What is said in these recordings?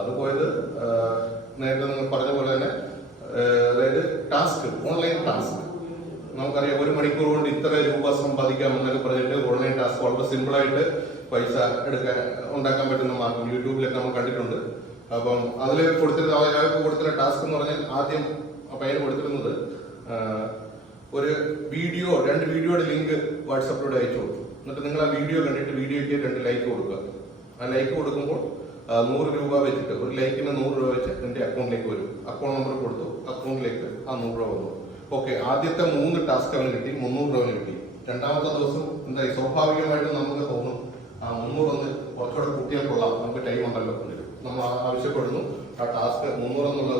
അത് പോയത് നേരത്തെ നിങ്ങൾ പറഞ്ഞ പോലെ തന്നെ അതായത് ടാസ്ക്, ഓൺലൈൻ ടാസ്ക്. നമുക്കറിയാം 1 മണിക്കൂർ കൊണ്ട് ഇത്ര രൂപ സമ്പാദിക്കാം എന്നൊക്കെ പറഞ്ഞിട്ട് ഓൺലൈൻ ടാസ്ക് വളരെ സിമ്പിളായിട്ട് പൈസ ഉണ്ടാക്കാൻ പറ്റുന്ന മാർഗം യൂട്യൂബിലൊക്കെ നമ്മൾ കണ്ടിട്ടുണ്ട്. അപ്പം അതിൽ കൊടുത്തിരുന്ന ടാസ്ക് എന്ന് പറഞ്ഞാൽ ആദ്യം പയ്യന് കൊടുത്തിരുന്നത് ഒരു വീഡിയോ, 2 വീഡിയോയുടെ ലിങ്ക് വാട്സാപ്പിലൂടെ അയച്ചു കൊടുത്തു. എന്നിട്ട് നിങ്ങൾ ആ വീഡിയോ കണ്ടിട്ട് വീഡിയോയ്ക്ക് 2 ലൈക്ക് കൊടുക്കുക. ആ ലൈക്ക് കൊടുക്കുമ്പോൾ 100 രൂപ വെച്ചിട്ട്, ഒരു ലൈക്കിന് 100 രൂപ വെച്ച് എന്റെ അക്കൗണ്ടിലേക്ക് വരും. അക്കൗണ്ട് നമ്പർ കൊടുത്തു, അക്കൗണ്ടിലേക്ക് ആ 100 രൂപ വന്നു. ഓക്കെ, ആദ്യത്തെ 3 ടാസ്ക് അവന് കിട്ടി, 300 രൂപ കിട്ടി. രണ്ടാമത്തെ ദിവസം എന്തായി, സ്വാഭാവികമായിട്ടും നമുക്ക് തോന്നും ആ 300 ഒന്ന് കുറച്ചുകൂടെ കൂട്ടിയാൽ കൊള്ളാം, നമുക്ക് ടൈം ഉണ്ടല്ലോ. നമ്മൾ ആവശ്യപ്പെടുന്നു ആ ടാസ്ക് 300 എന്നുള്ള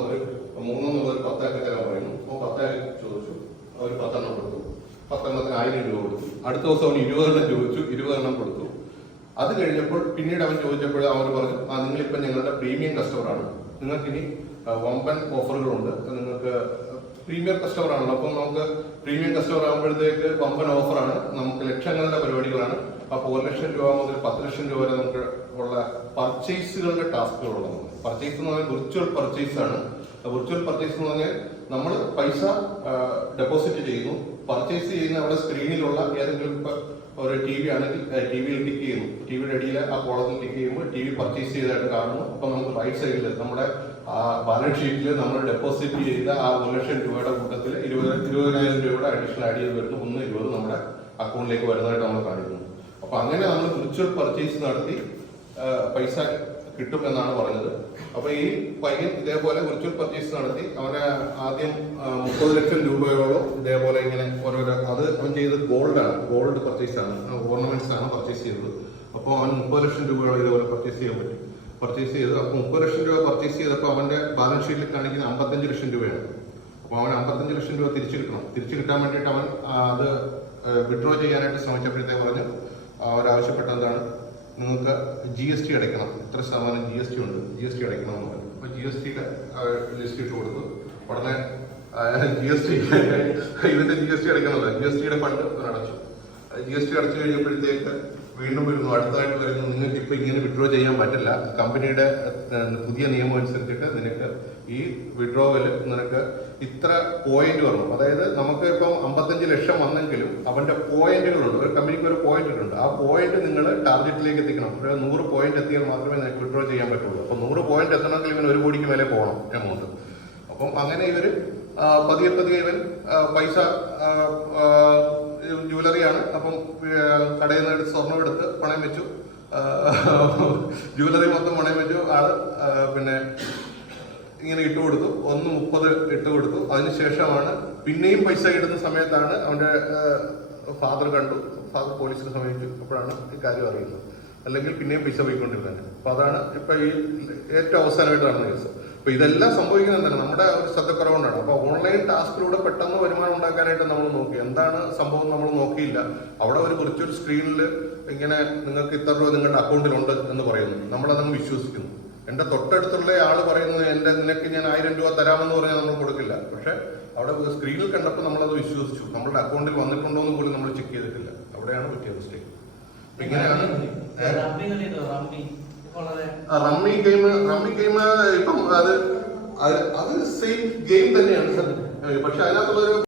ഒരു 10 ആക്കി തരാൻ പറയുന്നു. അപ്പോൾ 10 ചോദിച്ചു, അവർ 10 എണ്ണം കൊടുത്തു. 10 എണ്ണത്തിന് 1000 രൂപ കൊടുത്തു. അടുത്ത ദിവസം അവൻ 20 എണ്ണം ചോദിച്ചു, 20 എണ്ണം കൊടുത്തു. അത് കഴിഞ്ഞപ്പോൾ പിന്നീട് അവൻ ചോദിച്ചപ്പോൾ അവർ പറഞ്ഞു, നിങ്ങളിപ്പോൾ ഞങ്ങളുടെ പ്രീമിയം കസ്റ്റമറാണ്, നിങ്ങൾക്കിനി വമ്പൻ ഓഫറുകളുണ്ട്, നിങ്ങൾക്ക് പ്രീമിയം കസ്റ്റമർ ആണല്ലോ. അപ്പം നമുക്ക് പ്രീമിയം കസ്റ്റമർ ആകുമ്പോഴത്തേക്ക് വമ്പൻ ഓഫറാണ്, നമുക്ക് ലക്ഷങ്ങളുടെ പരിപാടികളാണ്. അപ്പോൾ 1 ലക്ഷം രൂപ മുതൽ 10 ലക്ഷം രൂപ വരെ നമുക്ക് ഉള്ള പർച്ചേസുകളുടെ ടാസ്കുകളുള്ളത്. പർച്ചേസ് എന്ന് പറഞ്ഞാൽ വിർച്വൽ പർച്ചേസ് ആണ്. വിർച്വൽ പർച്ചേസ് എന്ന് പറഞ്ഞാൽ നമ്മൾ പൈസ ഡെപ്പോസിറ്റ് ചെയ്യുന്നു, പർച്ചേസ് ചെയ്യുന്ന അവിടെ സ്ക്രീനിലുള്ള ഏതെങ്കിലും ഇപ്പൊ ഒരു TV ആണെങ്കിൽ TV-യിൽ ടിക്ക് ചെയ്യുന്നു, TV-യുടെ അടിയിൽ ആ കോളത്തിൽ ടിക്ക് ചെയ്യുമ്പോൾ TV പർച്ചേസ് ചെയ്തതായിട്ട് കാണുന്നു. അപ്പൊ നമുക്ക് റൈറ്റ് സൈഡിൽ നമ്മുടെ ബാലൻസ് ഷീറ്റിൽ നമ്മൾ ഡെപ്പോസിറ്റ് ചെയ്ത ആ 1 ലക്ഷം രൂപയുടെ കൂട്ടത്തിൽ 20,000 രൂപയുടെ അഡീഷണൽ ആഡ് ചെയ്ത് വരുന്നു, 120 നമ്മുടെ അക്കൗണ്ടിലേക്ക് വരുന്നതായിട്ട് നമ്മൾ കാണിക്കുന്നു. അപ്പൊ അങ്ങനെ നമ്മൾ വിർച്വൽ പർച്ചേസ് നടത്തി പൈസ കിട്ടും എന്നാണ് പറഞ്ഞത്. അപ്പൊ ഈ പയ്യൻ ഇതേപോലെ വിർച്വൽ പർച്ചേസ് നടത്തി അവന് ആദ്യം 30 ലക്ഷം രൂപയോളം ഇതേപോലെ ഇങ്ങനെ ഓരോരോ, അത് അവൻ ചെയ്തത് ഗോൾഡ് പർച്ചേസ് ആണ്, ഓർണമെന്റ്സ് ആണ് പർച്ചേസ് ചെയ്തത്. അപ്പോൾ അവൻ 30 ലക്ഷം രൂപയോളം ഇതേപോലെ പർച്ചേസ് ചെയ്യാൻ പറ്റും. പർച്ചേസ് ചെയ്ത് അപ്പോൾ 30 ലക്ഷം രൂപ പർച്ചേസ് ചെയ്തപ്പോൾ അവന്റെ ബാലൻസ് ഷീറ്റിൽ കാണിക്കുന്ന 55 ലക്ഷം രൂപയാണ്. അപ്പോൾ അവൻ 55 ലക്ഷം രൂപ തിരിച്ചു കിട്ടണം. തിരിച്ചു കിട്ടാൻ വേണ്ടിയിട്ട് അവൻ അത് വിഡ്രോ ചെയ്യാനായിട്ട് ശ്രമിച്ചപ്പോഴത്തേക്ക് പറഞ്ഞു, അവരാവശ്യപ്പെട്ടതാണ് നിങ്ങൾക്ക് GST അടയ്ക്കണം, ഇത്ര ശതമാനം GST ഉണ്ട്, GST അടയ്ക്കണം എന്ന് പറഞ്ഞു. അപ്പൊ GST-യുടെ ലിസ്റ്റ് ഇട്ട് കൊടുത്തു. ഉടനെ GST ഇതിന്റെ GST അടയ്ക്കണമല്ലോ, GST-യുടെ ഫണ്ട് അടച്ചു. GST അടച്ചു കഴിഞ്ഞപ്പോഴത്തേക്ക് വീണ്ടും വരുന്നു, അടുത്തതായിട്ട് വരുന്നു, നിങ്ങൾക്ക് ഇപ്പൊ ഇങ്ങനെ വിഡ്രോ ചെയ്യാൻ പറ്റില്ല, കമ്പനിയുടെ പുതിയ നിയമം അനുസരിച്ചിട്ട് നിനക്ക് ഈ വിഡ്രോവല് നിനക്ക് ഇത്ര പോയിന്റ് വരണം. അതായത് നമുക്ക് ഇപ്പം 55 ലക്ഷം വന്നെങ്കിലും അവന്റെ പോയിന്റുകളുണ്ട്, ഒരു കമ്പനിക്ക് ഒരു പോയിന്റ് ഉണ്ട്. ആ പോയിന്റ് നിങ്ങൾ ടാർഗറ്റിലേക്ക് എത്തിക്കണം. ഒരു 100 പോയിന്റ് എത്തിയാൽ മാത്രമേ നിങ്ങൾക്ക് വിഡ്രോ ചെയ്യാൻ പറ്റുള്ളൂ. അപ്പൊ 100 പോയിന്റ് എത്തണമെങ്കിൽ ഇവന് 1 കോടിക്ക് മേലെ പോകണം എമൗണ്ട്. അപ്പം അങ്ങനെ ഇവര് പതിയെ ഇവൻ പൈസ ജുവലറിയാണ്, അപ്പം കടയിൽ നിന്ന് സ്വർണം എടുത്ത് പണയം വെച്ചു, ജുവലറി മൊത്തം പണയം വെച്ചു. ആള് പിന്നെ ഇങ്ങനെ ഇട്ട് കൊടുത്തു, 1.30 ഇട്ട് കൊടുത്തു. അതിനുശേഷമാണ് പിന്നെയും പൈസ ഇടുന്ന സമയത്താണ് അവന്റെ ഫാദർ കണ്ടു, ഫാദർ പോലീസിനെ സമീപിച്ചു. അപ്പോഴാണ് ഈ കാര്യം അറിയുന്നത്. അല്ലെങ്കിൽ പിന്നെയും പൈസ പോയിക്കൊണ്ടിരുന്നത്. അപ്പൊ അതാണ് ഇപ്പൊ ഈ ഏറ്റവും അവസാനമായിട്ട് നടന്ന കേസ്. അപ്പൊ ഇതെല്ലാം സംഭവിക്കുന്നത് എന്താണ്, നമ്മുടെ ഒരു ശ്രദ്ധക്കുറവുകൊണ്ടാണ്. അപ്പൊ ഓൺലൈൻ ടാസ്കിലൂടെ പെട്ടെന്ന് വരുമാനം ഉണ്ടാക്കാനായിട്ട് നമ്മൾ നോക്കി, എന്താണ് സംഭവം നമ്മൾ നോക്കിയില്ല. അവിടെ ഒരു വിർച്വൽ സ്ക്രീനിൽ ഇങ്ങനെ നിങ്ങൾക്ക് ഇത്ര രൂപ നിങ്ങളുടെ അക്കൗണ്ടിലുണ്ട് എന്ന് പറയുന്നു, നമ്മളതങ്ങ് വിശ്വസിക്കുന്നു. എന്റെ തൊട്ടടുത്തുള്ള ആള് പറയുന്നത് നിനക്ക് ഞാൻ 1000 രൂപ തരാമെന്ന് പറഞ്ഞാൽ നമ്മൾ കൊടുക്കില്ല. പക്ഷെ അവിടെ സ്ക്രീനിൽ കണ്ടപ്പോൾ നമ്മളത് വിശ്വസിച്ചു. നമ്മളുടെ അക്കൗണ്ടിൽ വന്നിട്ടുണ്ടോ എന്ന് പോലും നമ്മൾ ചെക്ക് ചെയ്തിട്ടില്ല. അവിടെയാണ് പറ്റിയ മിസ്റ്റേക്ക്. ഇങ്ങനെയാണ് റമ്മി ഗെയിം ഇപ്പം അത് സെയിം ഗെയിം തന്നെയാണ്, പക്ഷെ അതിനകത്തുള്ളൊരു